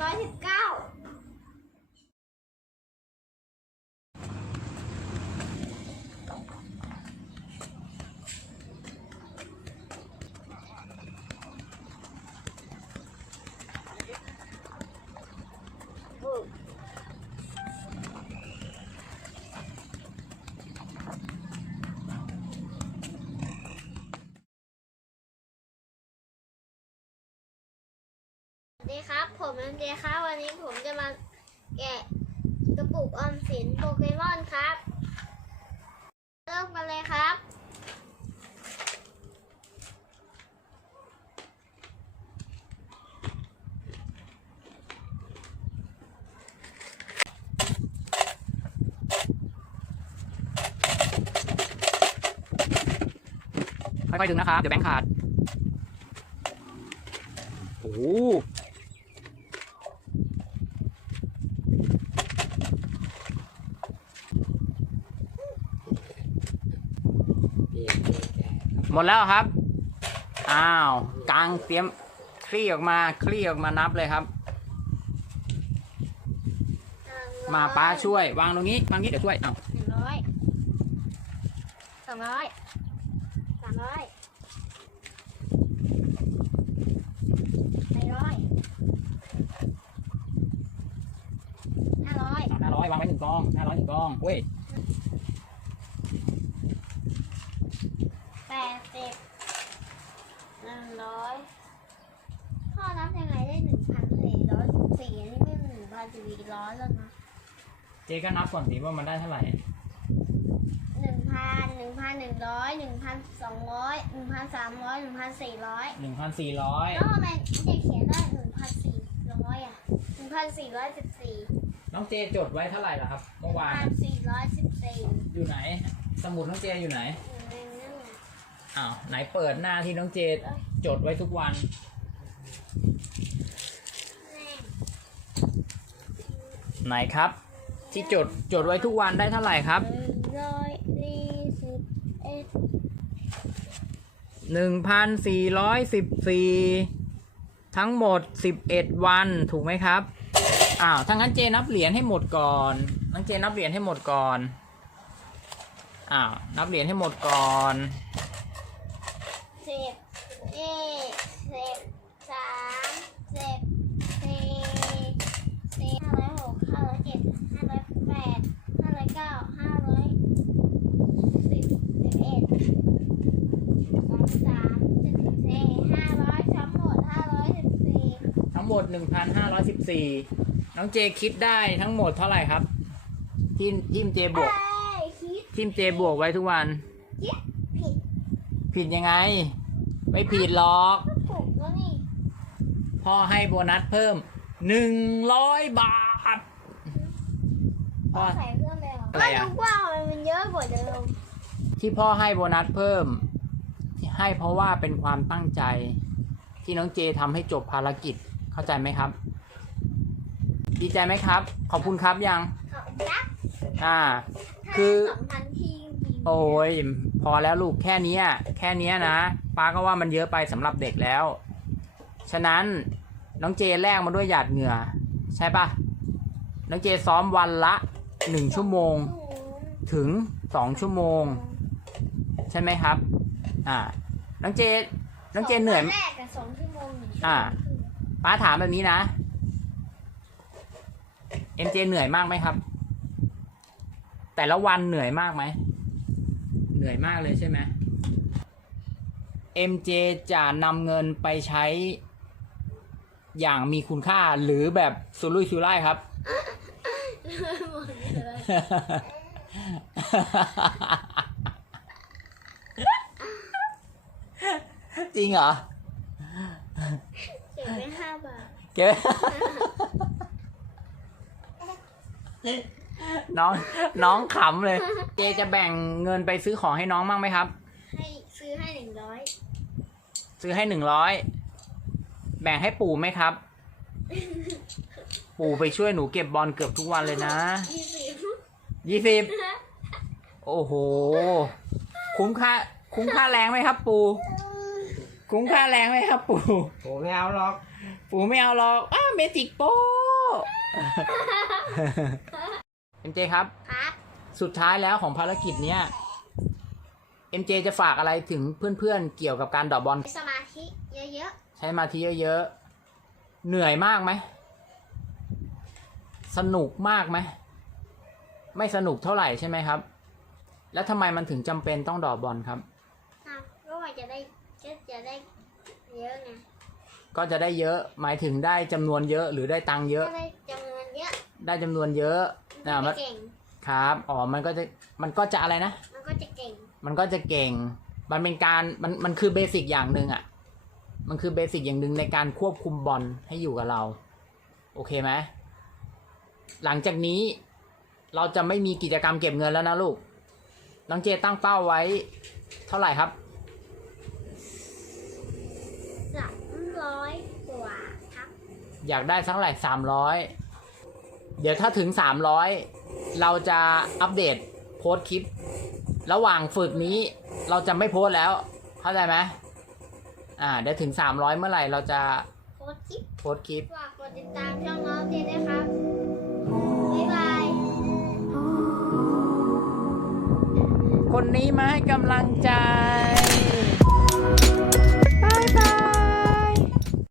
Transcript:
ร้อยสิบเก้า สวัสดีครับ ผมเอ็มเจครับวันนี้ผมจะมาแกะกระปุกออมสินโปเกมอนครับ เริ่มกันเลยครับ ค่อยๆดึงนะครับ เดี๋ยวแบงค์ขาด โอ้โห มดแล้วครับ อ้าวกลางเตรียมคลี่ออกมาคลี่ออกมานับเลยครับ มาป้าช่วย วางตรงนี้วางนี้เดี๋ยวช่วยเอาหนึ่งร้อยสองร้อยสามร้อยสี่ร้อยห้าร้อยห้าร้อยวางไว้หนึ่งกองห้าร้อยหนึ่งกองเว้ย แป ดสิบหนึ่งร้อยพ่อนับยังไงได้หนึ่งพันสี่ร้อยสิบสี่อันนี้ไม่หนึ่งพันสี่ร้อยแล้วนะเจ๊ก็นับก่อนสิว่ามันได้เท่าไหร่หนึ่งพันหนึ่งพันหนึ่งร้อยหนึ่งพันสองร้อยหนึ่งพันสามร้อยหนึ่งพันสี่ร้อยหนึ่งพันสี่ร้อยแล้วทำไมเด็กเขียนได้หนึ่งพันสี่ร้อยอะหนึ่งพันสี่ร้อยสิบสี่น้องเจจดไว้เท่าไหร่ล่ะครับเมื่อวานพันสี่ร้อยสิบสี่อยู่ไหน สมุดน้องเจอยู่ไหน อยู่ในนั่นน่ะ อ้าวไหนเปิดหน้าที่น้องเจจดไว้ทุกวัน ไหนครับ ที่จดจดไว้ทุกวันได้เท่าไหร่ครับหนึ่งร้อยสี่สิบเอ็ดหนึ่งพันสี่ร้อยสิบสี่ทั้งหมดสิบเอ็ดวันถูกไหมครับอ้าวถ้างั้นเจนับเหรียญให้หมดก่อนน้องเจนับเหรียญให้หมดก่อนอ้าวนับเหรียญให้หมดก่อน สิบยี่สิบ สามสิบสี่สี่ห้าร้อยหกห้าร้อยเจ็ดห้าร้อยแปดห้าร้อยเก้าห้าร้อยสิบสิบเอ็ดสองสามสิบสี่ห้าร้อยทั้งหมดห้าร้อยสิบสี่ทั้งหมด 1,514 น้องเจคิดได้ทั้งหมดเท่าไหร่ครับ ที่ทิมเจบวก ยคิดทิมเจบวกไว้ทุกวันผิด ผิดยังไง ไม่ผิดหรอก พ่อให้โบนัสเพิ่ม100บาทพ่อใส่เพิ่มเลยเหรออะไรไม่อะรู้ว่ามันเยอะกว่าเดิมที่พ่อให้โบนัสเพิ่ม ที่ให้เพราะว่าเป็นความตั้งใจ ที่น้องเจทำให้จบภารกิจเข้าใจไหมครับ ดีใจไหมครับ ขอบคุณครับยังขอบคุณครับอ่าถ้าคือ สองพันทีจริงๆโอ้ยพอแล้วลูกแค่เนี้ยแค่เนี้ยนะป้าก็ว่ามันเยอะไปสำหรับเด็กแล้ว ฉะนั้นน้องเจแลกมาด้วยหยาดเหงื่อ ใช่ปะน้องเจซ้อมวันละหนึ่งชั่วโมงถึงสองชั่วโมง ใช่ไหมครับ อ่า น้องเจ น้องเจเหนื่อยสงวัแรกกับสองชั่วโมงหนึ่งชั่วโมงอ่าครึ่งป้าถามแบบนี้นะ เอ็มเจเหนื่อยมากไหมครับ แต่ละวันเหนื่อยมากไหม เหนื่อยมากเลยใช่ไหมเอ็มเจจะนำเงินไปใช้ อย่างมีคุณค่าหรือแบบสุรุ่ยสุร่ายครับ หมดเลยจริงเหรอ เก็บไปห้าบาทเก็บน้องน้องขำเลย เจจะแบ่งเงินไปซื้อของให้น้องบ้างไหมครับ ให้ซื้อให้หนึ่งร้อยซื้อให้หนึ่งร้อย แบ่งให้ปู่ไหมครับ ปู่ไปช่วยหนูเก็บบอลเกือบทุกวันเลยนะยี่สิบยี่สิบโอ้โห คุ้มค่า คุ้มค่าแรงไหมครับ ปู่ คุ้มค่าแรงไหมครับ ปู่ผมไม่เอาหรอก ปูไม่เอาหรอก อ้าเมจิกโปเอ็มเจครับ ครับ สุดท้ายแล้วของภารกิจเนี้ยเอ็มเจจะฝากอะไรถึงเพื่อนๆเกี่ยวกับการเดอกบอลสมาธิเยอะใช้มาที่เยอะๆ เหนื่อยมากไหม สนุกมากไหม ไม่สนุกเท่าไหร่ใช่ไหมครับ แล้วทำไมมันถึงจำเป็นต้องเดอกบอลครับ ๆครับก็ว่าจะได้ก็จะได้เยอะไงก็จะได้เยอะ หมายถึงได้จำนวนเยอะหรือได้ตังค์เยอะ ก็ได้จำนวนเยอะได้จำนวนเยอะนะมันเก่ง ครับ อ๋อ มันก็จะ มันก็จะอะไรนะ มันก็จะเก่งมันก็จะเก่ง มันเป็นการ มัน มันคือเบสิกอย่างหนึ่งอะ่ะ มันคือเบสิกอย่างหนึ่งในการควบคุมบอลให้อยู่กับเรา โอเคไหมหลังจากนี้เราจะไม่มีกิจกรรมเก็บเงินแล้วนะลูก น้องเจตั้งเป้าไว้ เท่าไหร่ครับสามร้อยกว่าครับ อยากได้สักเท่าไหร่สามร้อยเดี๋ยวถ้าถึงสามร้อยเราจะอัปเดตโพสต์คลิป ระหว่างฝึกนี้เราจะไม่โพสต์แล้ว เข้าใจไหม อ่าเดี๋ยวถึงสามร้อยเมื่อไหร่เราจะโค้ดคลิปโพสต์คลิป ฝากกดติดตามช่องน้องเจด้วยครับ บ๊ายบาย คนนี้มาให้กำลังใจ